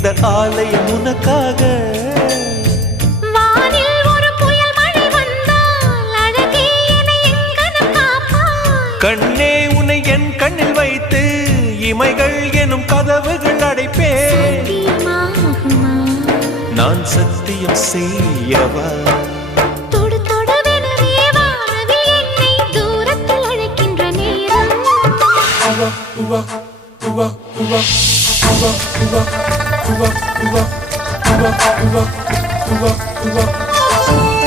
இந்த ஆலயம் உனக்காக. வானில் ஒரு புயல் மழை வந்தால் அழகே என்னை எங்கனம் காப்பாய். கண்ணே உன்னை என் கண்ணில் வைத்து இமைகள் எனும் கதவுகள் அடைப்பேன். சத்தியமாகுமா? நான் சத்தியம் செய்யவா? தொடு தொடுவெனவே வானவில் என்னை தூரத்தில் அழைக்கின்ற நேரம். உவா